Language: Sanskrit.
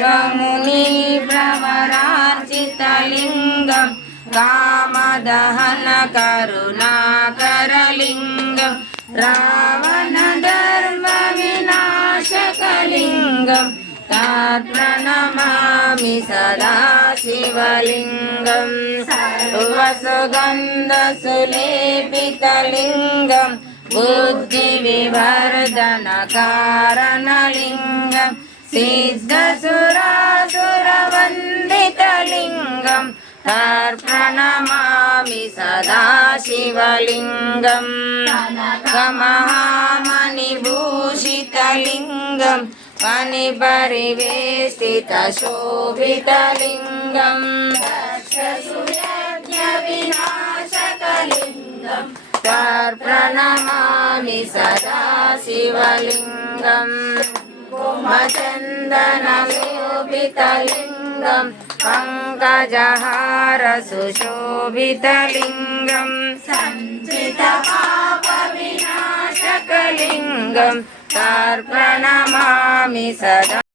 देवमुनिभ्रमरार्चितलिङ्गं कामदहनकरुणाकरलिङ्गं रावणधर्मविनाशकलिङ्गं तत्प्रणमामि सदा शिवलिङ्गं सर्वसुगन्धसुलेपितलिङ्गं बुद्धिविवर्धनकारणलिङ्गं सिद्धसुरासुरवन्दितलिङ्गं तत्प्रणमामि सदा शिवलिङ्गं कमहामणिभूषितलिङ्गं फणिपरिवेष्टितशोभितलिङ्गं दक्षसुयज्ञविनाशकलिङ्गं तत्प्रणमामि सदा शिवलिङ्गं कुमचन्दनलेपितलिङ्गं पङ्कजहारसुशोभितलिङ्गं सञ्चितपापविनाशकलिङ्गं तत्प्रणमामि सदा